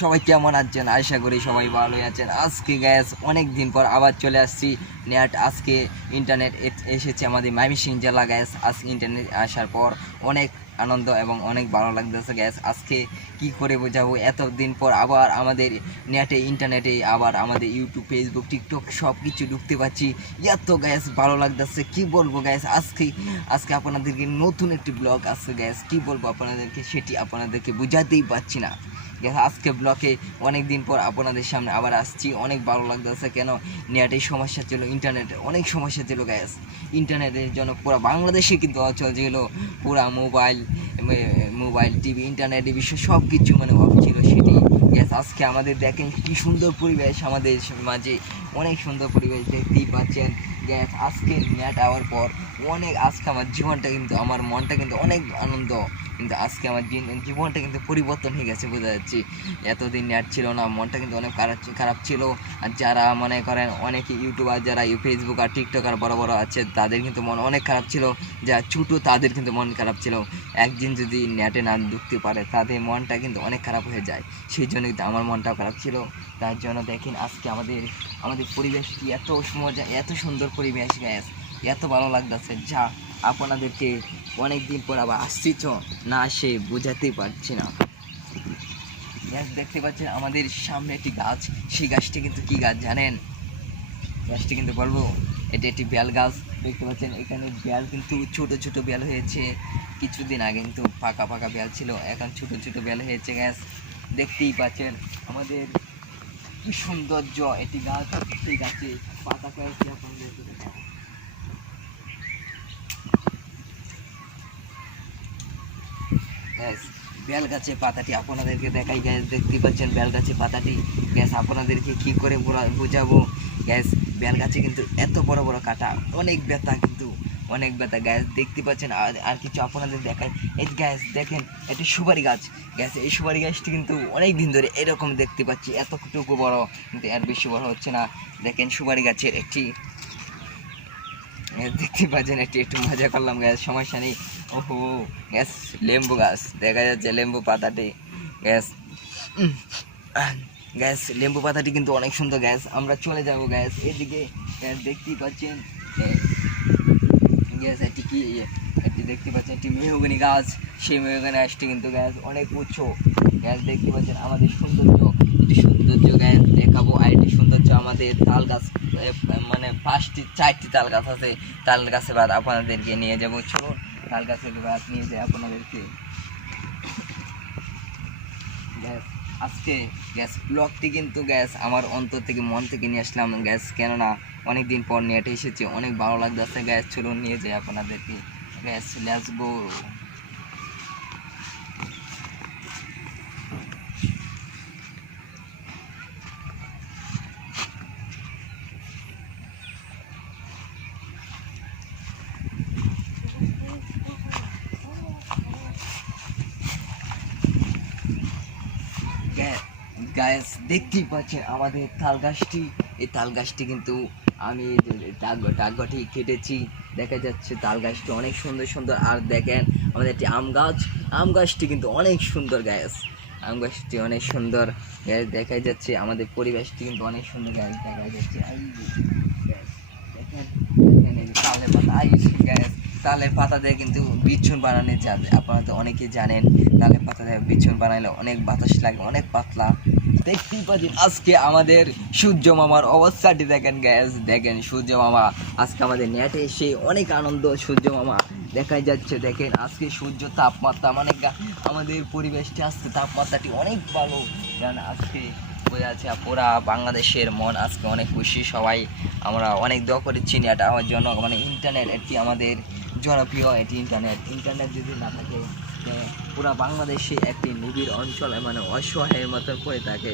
সবাই কেমন আছেন? আশা করি সবাই ভালোই আছেন। আজকে গ্যাস অনেক দিন পর আবার চলে আসছি। নেট আজকে ইন্টারনেট এসেছে আমাদের ময়মনসিংহ জেলা। গ্যাস আজকে ইন্টারনেট আসার পর অনেক আনন্দ এবং অনেক ভালো লাগতেছে। গ্যাস আজকে কি করে বোঝাবো, এতদিন পর আবার আমাদের নেটে ইন্টারনেটে আবার আমাদের ইউটিউব, ফেসবুক, টিকটক সব কিছু ঢুকতে পারছি। এত গ্যাস ভালো লাগতেছে কি বলবো। গ্যাস আজকে আপনাদেরকে নতুন একটি ব্লগ আসছে। গ্যাস কি বলবো আপনাদেরকে, সেটি আপনাদেরকে বোঝাতেই পারছি না। আজকে ব্লকে অনেক দিন পর আপনাদের সামনে আবার আসছি। অনেক ভালো লাগতেছে। কেন, নেটের সমস্যা ছিল, ইন্টারনেটের অনেক সমস্যা ছিল। গ্যাস ইন্টারনেটের জন্য পুরো বাংলাদেশে কিন্তু অচল ছিল। পুরা মোবাইল টিভি ইন্টারনেট এই বিষয়ে সব কিছু অফ ছিল সেটি। গ্যাস আজকে আমাদের দেখেন কি সুন্দর পরিবেশ আমাদের মাঝে, অনেক সুন্দর পরিবেশ দেখতেই পাচ্ছেন। গ্যাস আজকে নেট আওয়ার পর আজকে আমার জীবনটা কিন্তু, আমার মনটা কিন্তু অনেক আনন্দ। কিন্তু আজকে আমার জীবনটা কিন্তু পরিবর্তন হয়ে গেছে বোঝা যাচ্ছে। এতদিন নেট ছিল না, মনটা কিন্তু অনেক খারাপ ছিল। আর যারা মনে করেন অনেকে ইউটিউবার, যারা ফেসবুক আর টিকটক আর বড় বড় আছে, তাদের কিন্তু মন অনেক খারাপ ছিল। যা ছোটো তাদের কিন্তু মন খারাপ ছিল। একদিন যদি নেটে না ঢুকতে পারে তাদের মনটা কিন্তু অনেক খারাপ হয়ে যায়। সেই জন্য কিন্তু আমার মনটাও খারাপ ছিল। তার জন্য দেখেন আজকে আমাদের পরিবেশটি এত মজা, এত সুন্দর পরিবেশ। গ্যাস এত ভালো লাগতেছে, যা আপনাদেরকে অনেক দিন পর আবার আসছি তো, না সে বোঝাতেই পারছি না। গ্যাস দেখতে পাচ্ছেন আমাদের সামনে একটি গাছ, সেই গাছটি কিন্তু কি গাছ জানেন? গাছটি কিন্তু বলবো, এটি একটি বেল গাছ। দেখতে পাচ্ছেন এখানে বেল কিন্তু ছোট ছোট বেল হয়েছে। কিছুদিন আগে কিন্তু পাকা পাকা বেল ছিল, এখন ছোট ছোট বেল হয়েছে। গ্যাস দেখতেই পাচ্ছেন আমাদের কি সৌন্দর্য এটি গাছ। সেই গাছে পাতা কয়েকটি আপনাদেরকে দেখাবো। গ্যাস বেল গাছে পাতাটি আপনাদেরকে দেখাই। গ্যাস দেখতে পাচ্ছেন বেল গাছে পাতাটি। গ্যাস আপনাদেরকে কি করে বোঝাবো। গ্যাস বেল গাছে কিন্তু এত বড় বড় কাটা, অনেক ব্যথা, কিন্তু অনেক ব্যথা। গ্যাস দেখতে পাচ্ছেন আর কিছু আপনাদের দেখাই। এই গ্যাস দেখেন এটি সুপারি গাছ। গ্যাস এই সুপারি গাছটি কিন্তু অনেক দিন ধরে এরকম দেখতে পাচ্ছি, এতটুকু বড়, কিন্তু এর বেশি বড় হচ্ছে না। দেখেন সুপারি গাছের একটি, দেখতে পাচ্ছেন একটু মজা করলাম। গ্যাস সমস্যা নেই। ওহো গ্যাস লেম্বু গাছ দেখা যাচ্ছে, লেম্বু পাতাটি। গ্যাস গ্যাস লেম্বু পাতাটি কিন্তু অনেক সুন্দর। গ্যাস আমরা চলে যাব গ্যাস এদিকে। গ্যাস দেখতেই পাচ্ছেন গ্যাস এটি দেখতে পাচ্ছেন একটি মেহগনি গাছ। সেই মেহগনি গাছটি কিন্তু গ্যাস অনেক উচ্চ। গ্যাস দেখতে পাচ্ছেন আমাদের সৌন্দর্য, এটি সৌন্দর্য গ্যাস দেখাবো। আর এটি সৌন্দর্য আমাদের তাল গাছ, চারটি তাল গাছ আছে। তাল গাছের বাদ আপনাদেরকে নিয়ে যাবো, চলো তাল গাছের বাদ নিয়ে যাই আপনাদেরকে। গ্যাস আজকে গ্যাস ব্লগটি কিন্তু গ্যাস আমার অন্তর থেকে, মন থেকে নিয়ে আসলাম। গ্যাস কেননা অনেক দিন পর নেটে এসেছি, অনেক ভালো লাগতেছে। গ্যাস চলুন নিয়ে যাই আপনাদেরকে। Gas let's go. গ্যাস দেখতেই পাচ্ছেন আমাদের তাল গাছটি। এই তাল গাছটি কিন্তু আমি ডাকঘটি কেটেছি। দেখা যাচ্ছে তাল গাছটি অনেক সুন্দর সুন্দর। আর দেখেন আমাদের একটি আম গাছটি কিন্তু অনেক সুন্দর। গ্যাস আম গাছটি অনেক সুন্দর। গ্যাস দেখা যাচ্ছে আমাদের পরিবেশটি কিন্তু অনেক সুন্দর। গ্যাস দেখা যাচ্ছে গ্যাস দেখেন তালের পাতা। গ্যাস তালের পাতা দিয়ে কিন্তু বিছুন বানানো যাবে। আপনারা তো অনেকেই জানেন তালের পাতা দিয়ে বিছুন বানাইলে অনেক বাতাস লাগে, অনেক পাতলা। দেখতেই পাচ্ছেন আজকে আমাদের সূর্য মামার অবস্থাটি দেখেন। গ্যাস দেখেন সূর্য মামা আজকে আমাদের নেটে এসে অনেক আনন্দ। সূর্য মামা দেখাই যাচ্ছে। দেখেন আজকে সূর্য তাপমাত্রা আমাদের পরিবেশটি আজকে তাপমাত্রাটি অনেক ভালো। কারণ আজকে বোঝা যাচ্ছে পুরা বাংলাদেশের মন আজকে অনেক খুশি। সবাই আমরা অনেক দোয়া করেছি নেট আমার জন্য। ইন্টারনেট একটি আমাদের জনপ্রিয় এটি। ইন্টারনেট যদি না থাকে পুরা বাংলাদেশে একটি নিবিড় অঞ্চল অসহায়ের মতন পড়ে থাকে।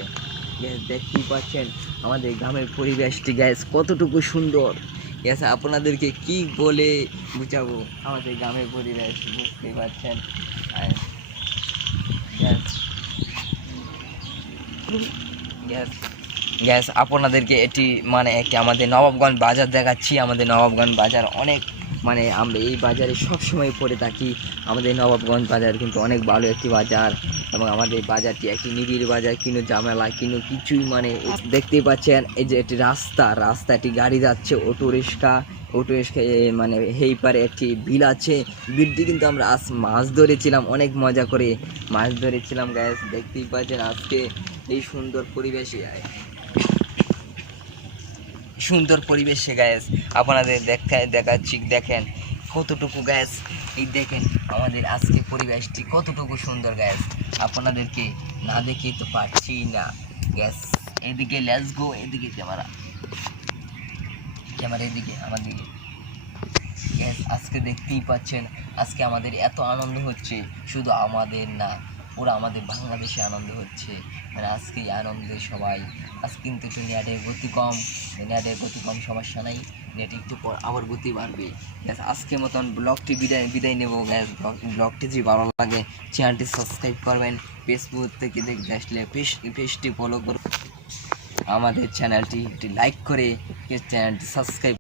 গ্যাস দেখতেই পাচ্ছেন আমাদের গ্রামের পরিবেশটি গ্যাস কতটুকু সুন্দর। গ্যাস আপনাদেরকে কি বলে বুঝাবো আমাদের গ্রামের পরিবেশ, বুঝতেই পারছেন। গ্যাস গ্যাস গ্যাস আপনাদেরকে এটি একটি আমাদের নবাবগঞ্জ বাজার দেখাচ্ছি। আমাদের নবাবগঞ্জ বাজার অনেক মানে আমরা এই বাজারে সবসময় পড়ে থাকি। আমাদের নবাবগঞ্জ বাজার কিন্তু অনেক ভালো একটি বাজার এবং আমাদের বাজারটি একটি নিবিড় বাজার, কিন্তু ঝামেলা কিন্তু কিছুই মানে দেখতেই পাচ্ছেন এই যে একটি রাস্তাটি গাড়ি যাচ্ছে, অটো রিক্সা মানে এই পারে একটি বিল আছে, বিলটি কিন্তু আমরা আজ মাছ ধরেছিলাম, অনেক মজা করে মাছ ধরেছিলাম গ্যাস। দেখতেই পাচ্ছেন আজকে এই সুন্দর পরিবেশে গ্যাস আপনাদের দেখাচ্ছি। দেখেন কতটুকু গ্যাস, এই দেখেন আমাদের আজকে পরিবেশটি কতটুকু সুন্দর গ্যাস, আপনাদেরকে না দেখেই তো পারছি না গ্যাস। এদিকে লেটস গো, এদিকে ক্যামেরা এদিকে আমার দিকে গ্যাস। আজকে দেখতেই পাচ্ছেন আজকে আমাদের এত আনন্দ হচ্ছে, শুধু আমাদের না পুরো আমাদের বাংলাদেশে আনন্দ হচ্ছে। মানে আজকে এই আনন্দে সবাই, আজকে কিন্তু একটু নেটের গতি কম সমস্যা নাই, নেট একটু পর আবার গতি বাড়বে গ্যাস। আজকের মতন ব্লগটি বিদায় নেবো গ্যাস। ব্লগটি যদি ভালো লাগে চ্যানেলটি সাবস্ক্রাইব করবেন, ফেসবুক থেকে দেখতে আসলে পেজটি ফলো করুন, আমাদের চ্যানেলটি একটি লাইক করে চ্যানেলটি সাবস্ক্রাইব